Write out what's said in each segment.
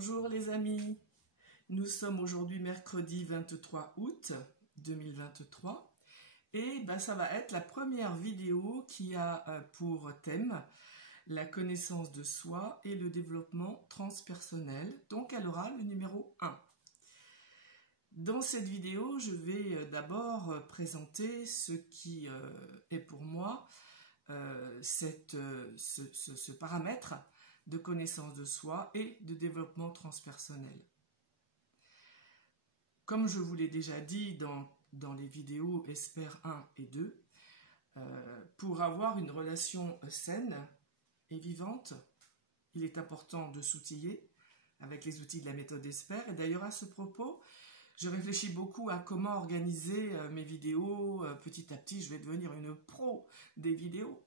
Bonjour les amis, nous sommes aujourd'hui mercredi 23 août 2023 et ça va être la première vidéo qui a pour thème la connaissance de soi et le développement transpersonnel, donc elle aura le numéro 1. Dans cette vidéo, je vais d'abord présenter ce qui est pour moi ce paramètre de connaissance de soi et de développement transpersonnel. Comme je vous l'ai déjà dit dans les vidéos Espère 1 et 2, pour avoir une relation saine et vivante, il est important de s'outiller avec les outils de la méthode Espère. Et d'ailleurs, à ce propos, je réfléchis beaucoup à comment organiser mes vidéos. Petit à petit, je vais devenir une pro des vidéos.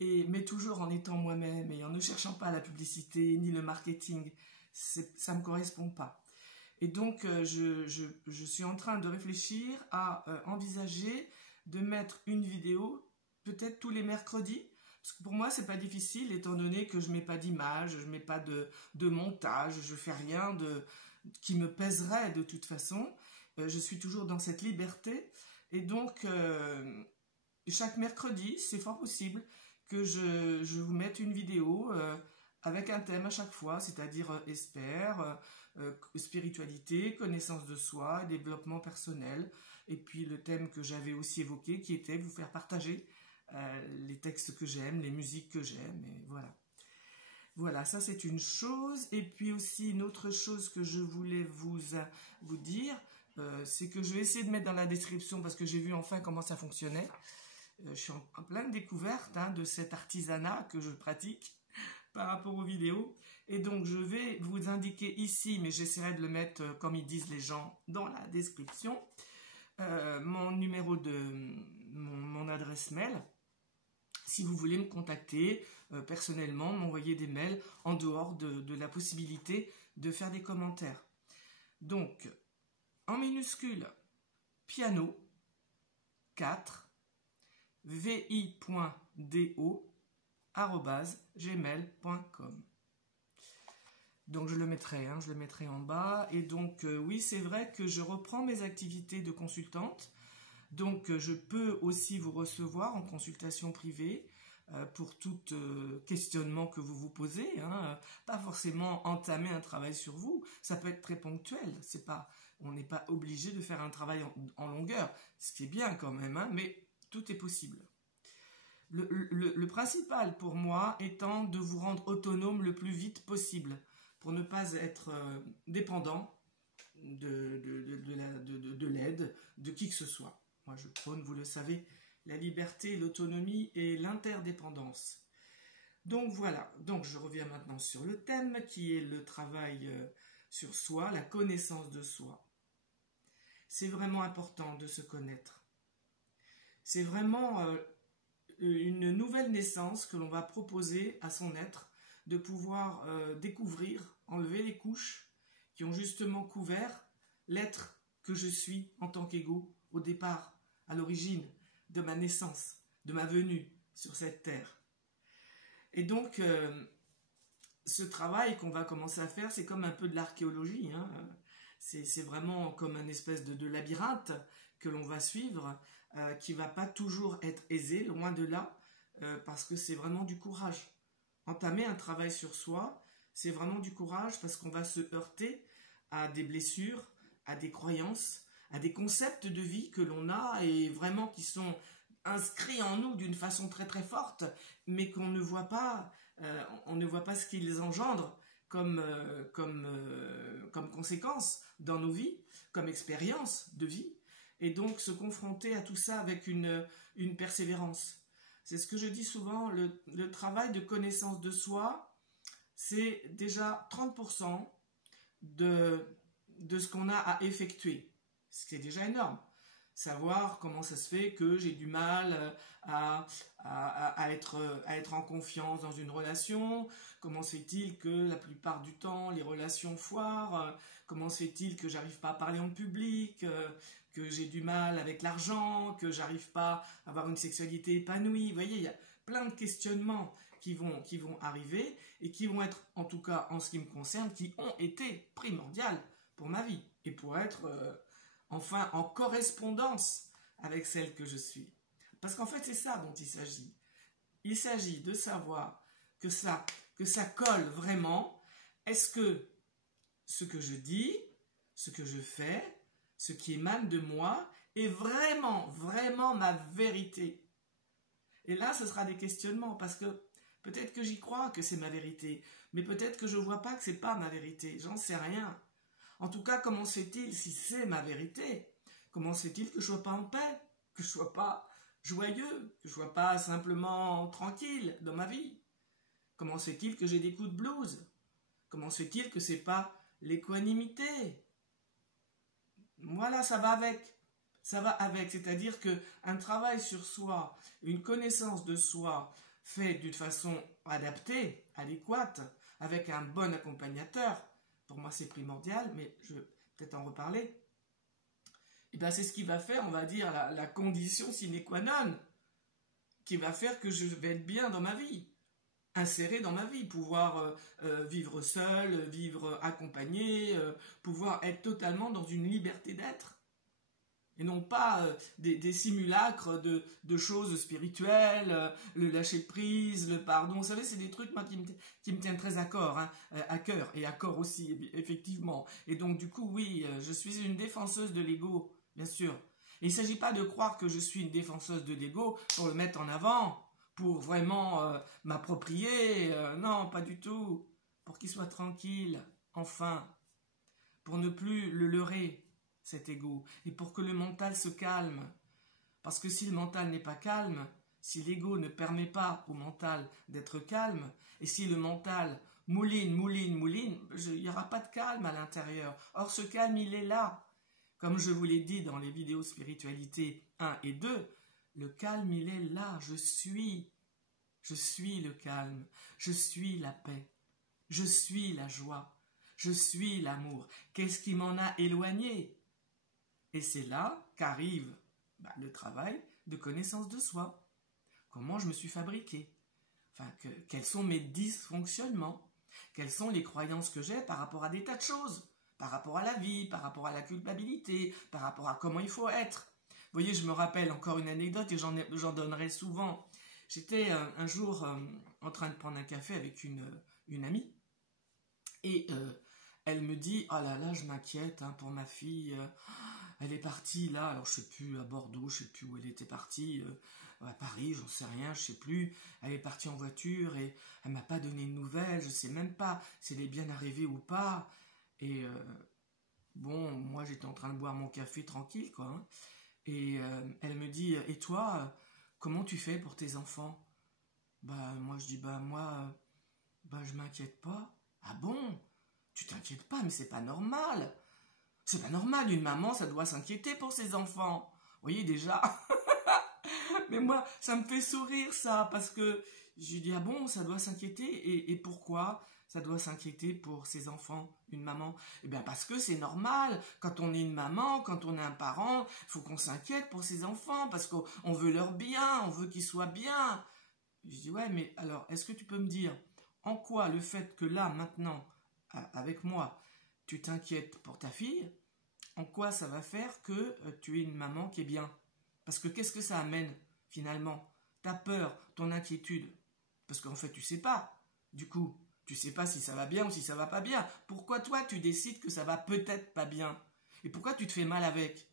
Mais toujours en étant moi-même et en ne cherchant pas la publicité ni le marketing, ça ne me correspond pas. Et donc, je suis en train de réfléchir à envisager de mettre une vidéo peut-être tous les mercredis. Parce que pour moi, c'est pas difficile étant donné que je mets pas d'image, je mets pas de montage, je fais rien qui me pèserait de toute façon. Je suis toujours dans cette liberté. Et donc, chaque mercredi, c'est fort possible que je vous mette une vidéo avec un thème à chaque fois, c'est-à-dire Espère, spiritualité, connaissance de soi, développement personnel, et puis le thème que j'avais aussi évoqué qui était vous faire partager les textes que j'aime, les musiques que j'aime, et voilà. Voilà, ça c'est une chose. Et puis aussi une autre chose que je voulais vous dire, c'est que je vais essayer de mettre dans la description parce que j'ai vu enfin comment ça fonctionnait. Je suis en pleine découverte de cet artisanat que je pratique par rapport aux vidéos. Et donc, je vais vous indiquer ici, mais j'essaierai de le mettre comme ils disent les gens dans la description, mon numéro mon adresse mail. Si vous voulez me contacter personnellement, m'envoyer des mails en dehors de la possibilité de faire des commentaires. Donc, en minuscule, piano 4 vi.do@gmail.com. Donc je le mettrai en bas. Et donc oui, c'est vrai que je reprends mes activités de consultante. Donc je peux aussi vous recevoir en consultation privée pour tout questionnement que vous vous posez. Pas forcément entamer un travail sur vous. Ça peut être très ponctuel. On n'est pas obligé de faire un travail en longueur. Ce qui est bien quand même, mais tout est possible. Le principal pour moi étant de vous rendre autonome le plus vite possible pour ne pas être dépendant de l'aide de qui que ce soit. Moi je prône, vous le savez, la liberté, l'autonomie et l'interdépendance. Donc voilà, donc je reviens maintenant sur le thème qui est le travail sur soi, la connaissance de soi. C'est vraiment important de se connaître. C'est vraiment une nouvelle naissance que l'on va proposer à son être, de pouvoir découvrir, enlever les couches qui ont justement couvert l'être que je suis en tant qu'ego au départ, à l'origine de ma naissance, de ma venue sur cette terre. Et donc, ce travail qu'on va commencer à faire, c'est comme un peu de l'archéologie. C'est vraiment comme un espèce de labyrinthe que l'on va suivre, qui va pas toujours être aisé, loin de là, parce que c'est vraiment du courage. Entamer un travail sur soi, c'est vraiment du courage parce qu'on va se heurter à des blessures, à des croyances, à des concepts de vie que l'on a et vraiment qui sont inscrits en nous d'une façon très très forte, mais qu'on ne voit pas, on ne voit pas ce qu'ils engendrent comme conséquence dans nos vies, comme expérience de vie. Et donc se confronter à tout ça avec une persévérance. C'est ce que je dis souvent, le travail de connaissance de soi, c'est déjà 30% de ce qu'on a à effectuer. Ce qui est déjà énorme. Savoir comment ça se fait que j'ai du mal à être en confiance dans une relation, comment se fait-il que la plupart du temps les relations foirent, comment se fait-il que j'arrive pas à parler en public, que j'ai du mal avec l'argent, que j'arrive pas à avoir une sexualité épanouie. Vous voyez, il y a plein de questionnements qui vont arriver et qui vont être, en tout cas en ce qui me concerne, qui ont été primordiales pour ma vie et pour être enfin en correspondance avec celle que je suis. Parce qu'en fait, c'est ça dont il s'agit. Il s'agit de savoir que ça colle vraiment. Est-ce que ce que je dis, ce que je fais, ce qui émane de moi est vraiment, vraiment ma vérité? Et là, ce sera des questionnements, parce que peut-être que j'y crois que c'est ma vérité, mais peut-être que je ne vois pas que c'est pas ma vérité, j'en sais rien. En tout cas, comment se fait-il si c'est ma vérité? Comment se fait-il que je ne sois pas en paix, que je ne sois pas joyeux, que je ne sois pas simplement tranquille dans ma vie? Comment se fait-il que j'ai des coups de blues? Comment se fait-il que ce n'est pas l'équanimité? Voilà, ça va avec. Ça va avec, c'est-à-dire qu'un travail sur soi, une connaissance de soi fait d'une façon adaptée, adéquate, avec un bon accompagnateur, pour moi c'est primordial, mais je vais peut-être en reparler, et bien c'est ce qui va faire, on va dire, la condition sine qua non, qui va faire que je vais être bien dans ma vie, inséré dans ma vie, pouvoir vivre seul, vivre accompagné, pouvoir être totalement dans une liberté d'être. Et non pas des simulacres de choses spirituelles, le lâcher prise, le pardon. Vous savez, c'est des trucs moi, qui me tiennent très à cœur, hein, à cœur et à corps aussi, effectivement. Et donc, du coup, oui, je suis une défenseuse de l'ego, bien sûr. Et il ne s'agit pas de croire que je suis une défenseuse de l'ego pour le mettre en avant, pour vraiment m'approprier. Non, pas du tout. Pour qu'il soit tranquille, enfin. Pour ne plus le leurrer, cet ego, et pour que le mental se calme. Parce que si le mental n'est pas calme, si l'ego ne permet pas au mental d'être calme, et si le mental mouline, il n'y aura pas de calme à l'intérieur. Or, ce calme, il est là. Comme je vous l'ai dit dans les vidéos spiritualité 1 et 2, le calme, il est là. Je suis le calme, je suis la paix, je suis la joie, je suis l'amour. Qu'est-ce qui m'en a éloigné? Et c'est là qu'arrive le travail de connaissance de soi. Comment je me suis fabriqué? Enfin, quels sont mes dysfonctionnements? Quelles sont les croyances que j'ai par rapport à des tas de choses? Par rapport à la vie, par rapport à la culpabilité, par rapport à comment il faut être. Vous voyez, je me rappelle encore une anecdote et j'en donnerai souvent. J'étais un jour en train de prendre un café avec une amie et elle me dit « Oh là là, je m'inquiète pour ma fille. Elle est partie là, alors je sais plus, à Bordeaux, je sais plus où elle était partie, à Paris, j'en sais rien, je sais plus. Elle est partie en voiture et elle m'a pas donné de nouvelles, je sais même pas si elle est bien arrivée ou pas. » Et bon, moi j'étais en train de boire mon café tranquille, quoi. Hein. Et elle me dit « Et toi, comment tu fais pour tes enfants ?» Moi je dis moi, je m'inquiète pas. « Ah bon? Tu t'inquiètes pas, mais c'est pas normal. C'est pas normal, une maman, ça doit s'inquiéter pour ses enfants. » Vous voyez déjà. Mais moi, ça me fait sourire ça, parce que je dis, ah bon, ça doit s'inquiéter. Et pourquoi ça doit s'inquiéter pour ses enfants, une maman? Eh bien parce que c'est normal, quand on est une maman, quand on est un parent, il faut qu'on s'inquiète pour ses enfants, parce qu'on veut leur bien, on veut qu'ils soient bien. Je dis, ouais, mais alors, est-ce que tu peux me dire, en quoi le fait que là, maintenant, avec moi, tu t'inquiètes pour ta fille, en quoi ça va faire que tu es une maman qui est bien? Parce que qu'est-ce que ça amène, finalement? Ta peur, ton inquiétude. Parce qu'en fait, tu sais pas. Du coup, tu sais pas si ça va bien ou si ça va pas bien. Pourquoi toi, tu décides que ça va peut-être pas bien? Et pourquoi tu te fais mal avec?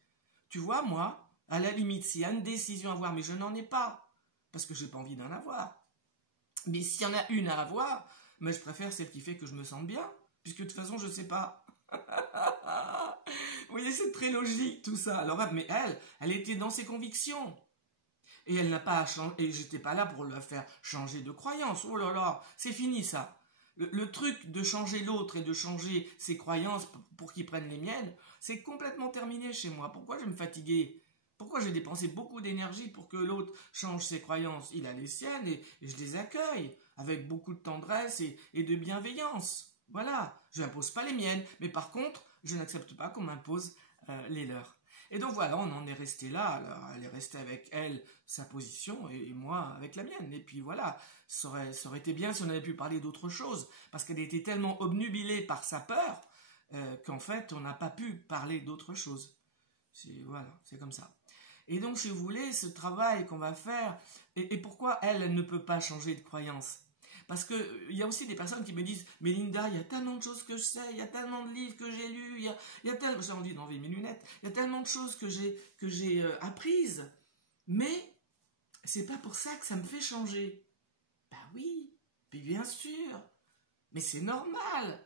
Tu vois, moi, à la limite, s'il y a une décision à avoir, mais je n'en ai pas, parce que j'ai pas envie d'en avoir. Mais s'il y en a une à avoir, mais je préfère celle qui fait que je me sente bien, puisque de toute façon, je sais pas. Vous voyez, c'est très logique tout ça. Alors, mais elle était dans ses convictions. Et elle n'a pas à changer. Et j'étais pas là pour la faire changer de croyance. Oh là là, c'est fini ça. Le truc de changer l'autre et de changer ses croyances pour qu'il prenne les miennes, c'est complètement terminé chez moi. Pourquoi je vais me fatiguer? Pourquoi j'ai dépensé beaucoup d'énergie pour que l'autre change ses croyances? Il a les siennes et je les accueille avec beaucoup de tendresse et de bienveillance. Voilà, je n'impose pas les miennes, mais par contre, je n'accepte pas qu'on m'impose les leurs. Et donc voilà, on en est resté là. Alors, elle est restée avec elle, sa position, et moi avec la mienne. Et puis voilà, ça aurait été bien si on avait pu parler d'autre chose, parce qu'elle était tellement obnubilée par sa peur qu'en fait, on n'a pas pu parler d'autre chose. Voilà, c'est comme ça. Et donc, si vous voulez, ce travail qu'on va faire, et pourquoi elle ne peut pas changer de croyance? Parce qu'il y a aussi des personnes qui me disent « Mais Linda, il y a tellement de choses que je sais, il y a tellement de livres que j'ai lus, il y a tellement... » J'ai envie d'enlever mes lunettes. « Il y a tellement de choses que j'ai apprises, mais c'est pas pour ça que ça me fait changer. » Ben oui, puis bien sûr, mais c'est normal.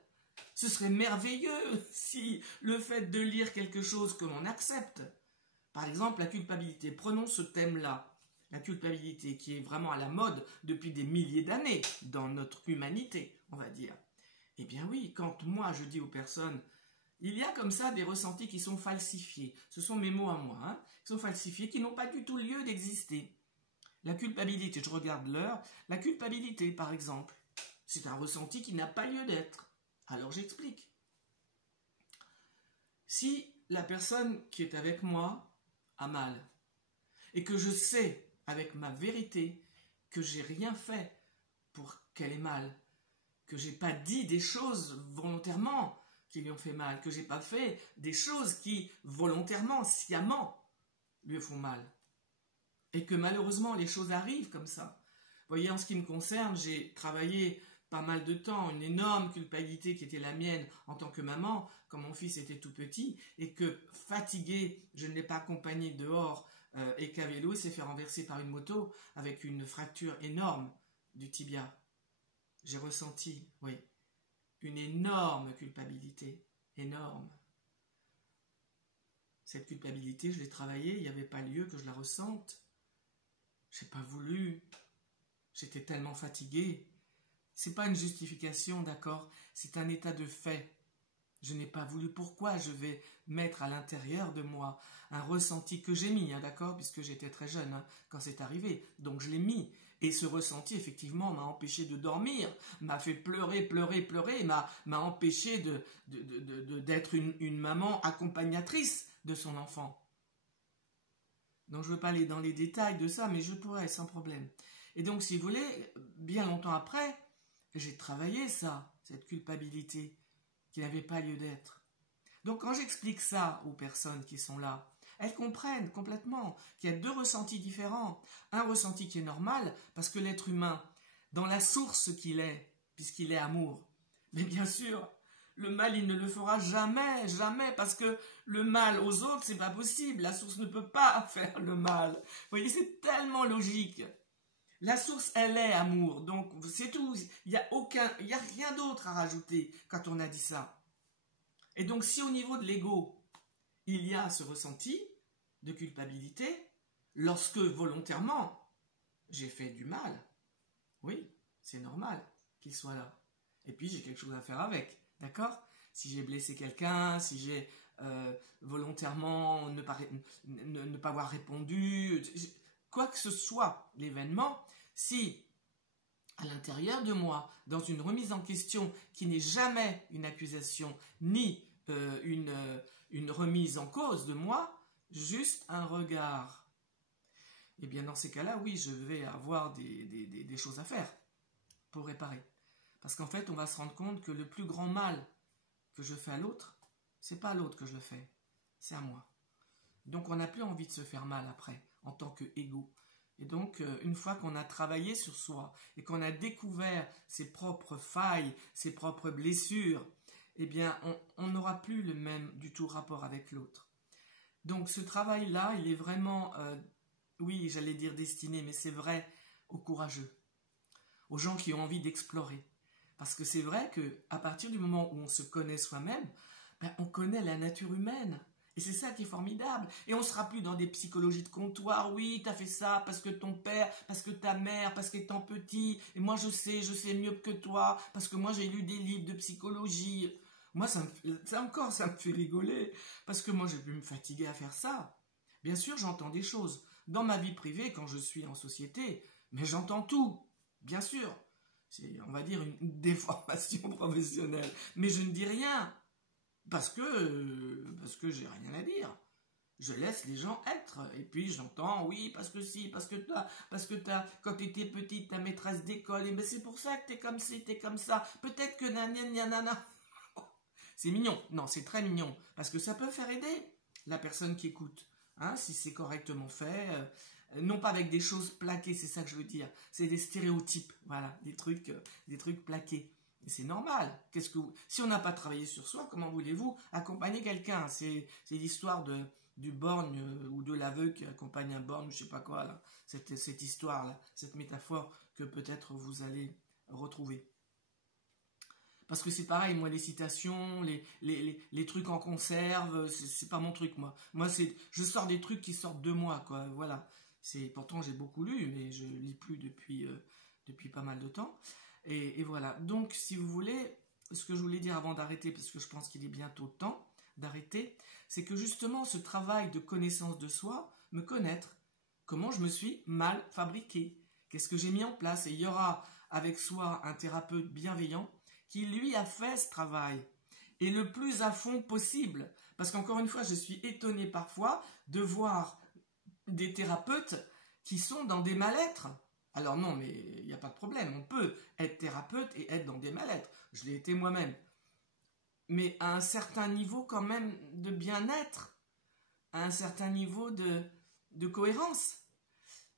Ce serait merveilleux si le fait de lire quelque chose que l'on accepte, par exemple la culpabilité, prenons ce thème-là, la culpabilité qui est vraiment à la mode depuis des milliers d'années dans notre humanité, on va dire. Eh bien oui, quand moi je dis aux personnes, il y a comme ça des ressentis qui sont falsifiés, ce sont mes mots à moi, hein, qui sont falsifiés, qui n'ont pas du tout lieu d'exister. La culpabilité, je regarde l'heure, la culpabilité par exemple, c'est un ressenti qui n'a pas lieu d'être. Alors j'explique. Si la personne qui est avec moi a mal, et que je sais avec ma vérité que j'ai rien fait pour qu'elle ait mal, que j'ai pas dit des choses volontairement qui lui ont fait mal, que j'ai pas fait des choses qui volontairement, sciemment, lui font mal, et que malheureusement les choses arrivent comme ça. Vous voyez, en ce qui me concerne, j'ai travaillé pas mal de temps, une énorme culpabilité qui était la mienne en tant que maman, quand mon fils était tout petit, et que fatigué, je ne l'ai pas accompagné dehors et qu'à vélo, il s'est fait renverser par une moto avec une fracture énorme du tibia. J'ai ressenti, oui, une énorme culpabilité, énorme. Cette culpabilité, je l'ai travaillée, il n'y avait pas lieu que je la ressente. Je n'ai pas voulu, j'étais tellement fatigué. C'est pas une justification, d'accord? C'est un état de fait. Je n'ai pas voulu. Pourquoi je vais mettre à l'intérieur de moi un ressenti que j'ai mis, hein, d'accord? Puisque j'étais très jeune hein, quand c'est arrivé. Donc je l'ai mis. Et ce ressenti, effectivement, m'a empêché de dormir, m'a fait pleurer, pleurer, pleurer, m'a empêché d'être une maman accompagnatrice de son enfant. Donc je ne veux pas aller dans les détails de ça, mais je pourrais sans problème. Et donc, si vous voulez, bien longtemps après, j'ai travaillé ça, cette culpabilité qui n'avait pas lieu d'être. Donc quand j'explique ça aux personnes qui sont là, elles comprennent complètement qu'il y a deux ressentis différents. Un ressenti qui est normal, parce que l'être humain, dans la source qu'il est, puisqu'il est amour, mais bien sûr, le mal, il ne le fera jamais, jamais, parce que le mal aux autres, c'est pas possible. La source ne peut pas faire le mal. Vous voyez, c'est tellement logique. La source, elle est amour, donc c'est tout. Il n'y a rien d'autre à rajouter quand on a dit ça. Et donc, si au niveau de l'ego, il y a ce ressenti de culpabilité, lorsque volontairement, j'ai fait du mal, oui, c'est normal qu'il soit là. Et puis, j'ai quelque chose à faire avec, d'accord? Si j'ai blessé quelqu'un, si j'ai volontairement ne pas avoir répondu, quoi que ce soit l'événement, si à l'intérieur de moi, dans une remise en question qui n'est jamais une accusation ni une remise en cause de moi, juste un regard, et bien dans ces cas-là, oui, je vais avoir des choses à faire pour réparer. Parce qu'en fait, on va se rendre compte que le plus grand mal que je fais à l'autre, c'est pas à l'autre que je le fais, c'est à moi. Donc on n'a plus envie de se faire mal après, en tant qu'ego. Et donc, une fois qu'on a travaillé sur soi et qu'on a découvert ses propres failles, ses propres blessures, eh bien, on n'aura plus le même du tout rapport avec l'autre. Donc, ce travail-là, il est vraiment, oui, j'allais dire destiné, mais c'est vrai, aux courageux, aux gens qui ont envie d'explorer. Parce que c'est vrai qu'à partir du moment où on se connaît soi-même, ben, on connaît la nature humaine. Et c'est ça qui est formidable. Et on ne sera plus dans des psychologies de comptoir. Oui, t'as fait ça parce que ton père, parce que ta mère, parce qu'étant petit. Et moi, je sais mieux que toi. Parce que moi, j'ai lu des livres de psychologie. Moi, ça me fait rigoler. Parce que moi, j'ai pu me fatiguer à faire ça. Bien sûr, j'entends des choses. Dans ma vie privée, quand je suis en société, mais j'entends tout. Bien sûr. C'est, on va dire, une déformation professionnelle. Mais je ne dis rien. Parce que j'ai rien à dire. Je laisse les gens être. Et puis j'entends, oui, parce que si, parce que quand tu étais petite, ta maîtresse d'école, et ben c'est pour ça que tu es comme ci, tu es comme ça. Peut-être que nanana. C'est mignon. Non, c'est très mignon. Parce que ça peut faire aider la personne qui écoute. Hein, si c'est correctement fait. Non pas avec des choses plaquées, c'est ça que je veux dire. C'est des stéréotypes. Voilà, des trucs plaqués. Et c'est normal. Si on n'a pas travaillé sur soi, comment voulez-vous accompagner quelqu'un? C'est l'histoire du borgne ou de l'aveugle qui accompagne un borgne, je sais pas quoi, là. Cette histoire-là, cette métaphore que peut-être vous allez retrouver. Parce que c'est pareil, moi, les citations, les trucs en conserve, c'est pas mon truc, moi. Moi, je sors des trucs qui sortent de moi, quoi, voilà. Pourtant, j'ai beaucoup lu, mais je lis plus depuis pas mal de temps. Et voilà. Donc, si vous voulez, ce que je voulais dire avant d'arrêter, parce que je pense qu'il est bientôt temps d'arrêter, c'est que justement, ce travail de connaissance de soi, me connaître, comment je me suis mal fabriqué, qu'est-ce que j'ai mis en place. Et il y aura avec soi un thérapeute bienveillant qui, lui, a fait ce travail. Et le plus à fond possible. Parce qu'encore une fois, je suis étonnée parfois de voir des thérapeutes qui sont dans des mal-être. Alors non, mais il n'y a pas de problème, on peut être thérapeute et être dans des mal-être. Je l'ai été moi-même. Mais à un certain niveau quand même de bien-être, à un certain niveau de cohérence.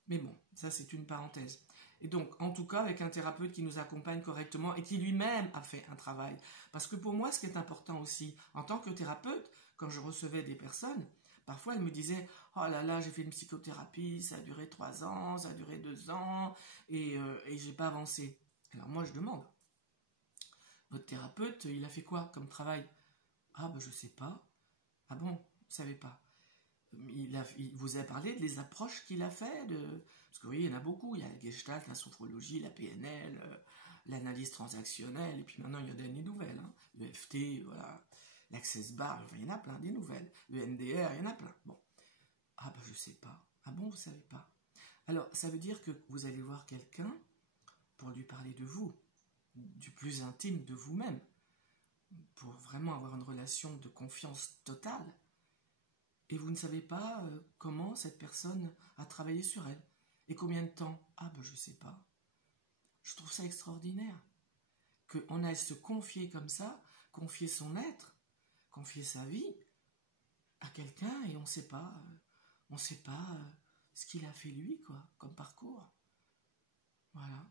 Mais bon, ça c'est une parenthèse. Et donc, en tout cas, avec un thérapeute qui nous accompagne correctement et qui lui-même a fait un travail. Parce que pour moi, ce qui est important aussi, en tant que thérapeute, quand je recevais des personnes, parfois, elle me disait « Oh là là, j'ai fait une psychothérapie, ça a duré 3 ans, ça a duré 2 ans, et j'ai pas avancé. » Alors moi, je demande « Votre thérapeute, il a fait quoi comme travail ?»« Ah ben je sais pas. »« Ah bon, vous savez pas. » Il vous a parlé des approches qu'il a fait parce que vous voyez, il y en a beaucoup. Il y a la Gestalt, la sophrologie, la PNL, l'analyse transactionnelle, et puis maintenant, il y a des nouvelles. Hein. Le FT, voilà. L'Access Bar, enfin, il y en a plein, des nouvelles. Le NDR, il y en a plein. Bon. Ah ben je sais pas. Ah bon, vous savez pas. Alors, ça veut dire que vous allez voir quelqu'un pour lui parler de vous, du plus intime de vous-même, pour vraiment avoir une relation de confiance totale. Et vous ne savez pas comment cette personne a travaillé sur elle. Et combien de temps? Ah ben je sais pas. Je trouve ça extraordinaire. Qu'on aille se confier comme ça, confier son être, confier sa vie à quelqu'un et on ne sait pas ce qu'il a fait lui, quoi, comme parcours. Voilà.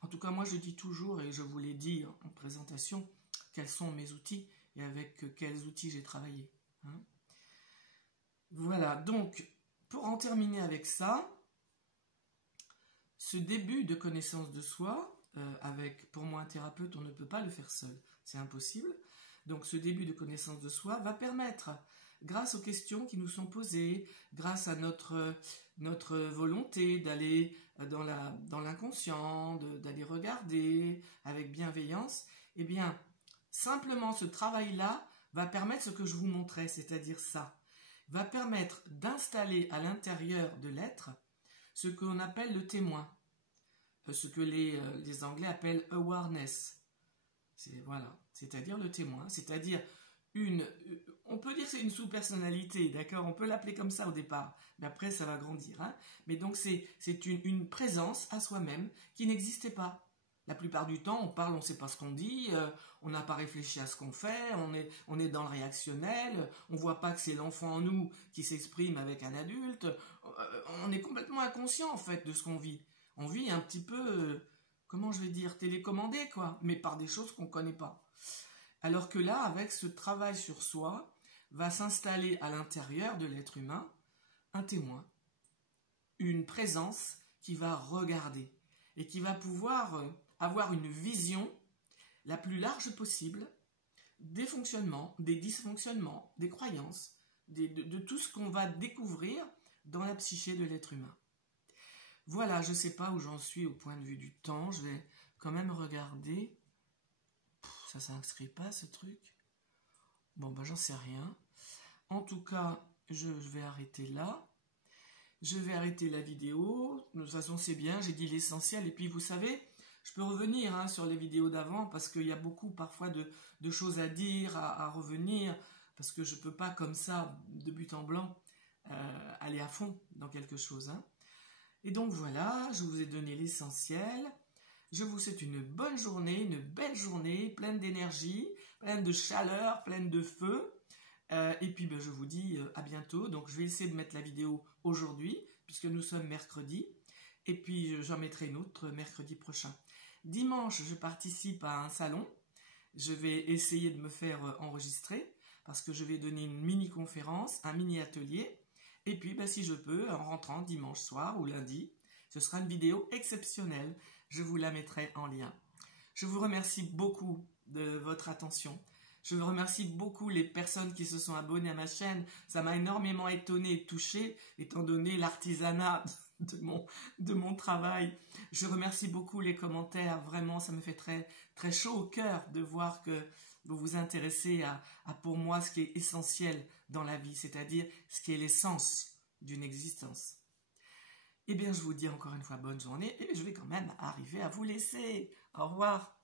En tout cas, moi je dis toujours, et je vous l'ai dit en présentation, quels sont mes outils et avec quels outils j'ai travaillé. Hein. Voilà, donc, pour en terminer avec ça, ce début de connaissance de soi, pour moi un thérapeute, on ne peut pas le faire seul, c'est impossible. Donc ce début de connaissance de soi va permettre, grâce aux questions qui nous sont posées, grâce à notre volonté d'aller dans l'inconscient, d'aller regarder avec bienveillance, eh bien, simplement ce travail-là va permettre ce que je vous montrais, c'est-à-dire ça, va permettre d'installer à l'intérieur de l'être ce qu'on appelle le témoin, ce que les Anglais appellent awareness. Voilà, c'est-à-dire le témoin, c'est-à-dire on peut dire que c'est une sous-personnalité, d'accord, on peut l'appeler comme ça au départ, mais après ça va grandir. Hein, mais donc c'est une présence à soi-même qui n'existait pas. La plupart du temps, on parle, on ne sait pas ce qu'on dit, on n'a pas réfléchi à ce qu'on fait, on est dans le réactionnel, on ne voit pas que c'est l'enfant en nous qui s'exprime avec un adulte, on est complètement inconscient en fait de ce qu'on vit. On vit un petit peu, comment je vais dire, télécommandé quoi, mais par des choses qu'on ne connaît pas. Alors que là, avec ce travail sur soi, va s'installer à l'intérieur de l'être humain un témoin, une présence qui va regarder et qui va pouvoir avoir une vision la plus large possible des fonctionnements, des dysfonctionnements, des croyances, de tout ce qu'on va découvrir dans la psyché de l'être humain. Voilà, je ne sais pas où j'en suis au point de vue du temps, je vais quand même regarder. Ça s'inscrit pas ce truc? Bon, ben j'en sais rien. En tout cas, je vais arrêter là. Je vais arrêter la vidéo. De toute façon, c'est bien, j'ai dit l'essentiel. Et puis, vous savez, je peux revenir sur les vidéos d'avant parce qu'il y a beaucoup parfois de choses à dire, à revenir, parce que je ne peux pas comme ça, de but en blanc, aller à fond dans quelque chose. Hein. Et donc voilà, je vous ai donné l'essentiel. Je vous souhaite une bonne journée, une belle journée, pleine d'énergie, pleine de chaleur, pleine de feu. Et puis je vous dis à bientôt. Donc je vais essayer de mettre la vidéo aujourd'hui, puisque nous sommes mercredi. Et puis j'en mettrai une autre mercredi prochain. Dimanche, je participe à un salon. Je vais essayer de me faire enregistrer, parce que je vais donner une mini-conférence, un mini-atelier. Et puis si je peux, en rentrant dimanche soir ou lundi, ce sera une vidéo exceptionnelle. Je vous la mettrai en lien. Je vous remercie beaucoup de votre attention. Je vous remercie beaucoup les personnes qui se sont abonnées à ma chaîne. Ça m'a énormément étonné et touché, étant donné l'artisanat de mon travail. Je remercie beaucoup les commentaires. Vraiment, ça me fait très, très chaud au cœur de voir que vous vous intéressez à pour moi ce qui est essentiel dans la vie, c'est-à-dire ce qui est l'essence d'une existence. Eh bien, je vous dis encore une fois bonne journée et je vais quand même arriver à vous laisser. Au revoir.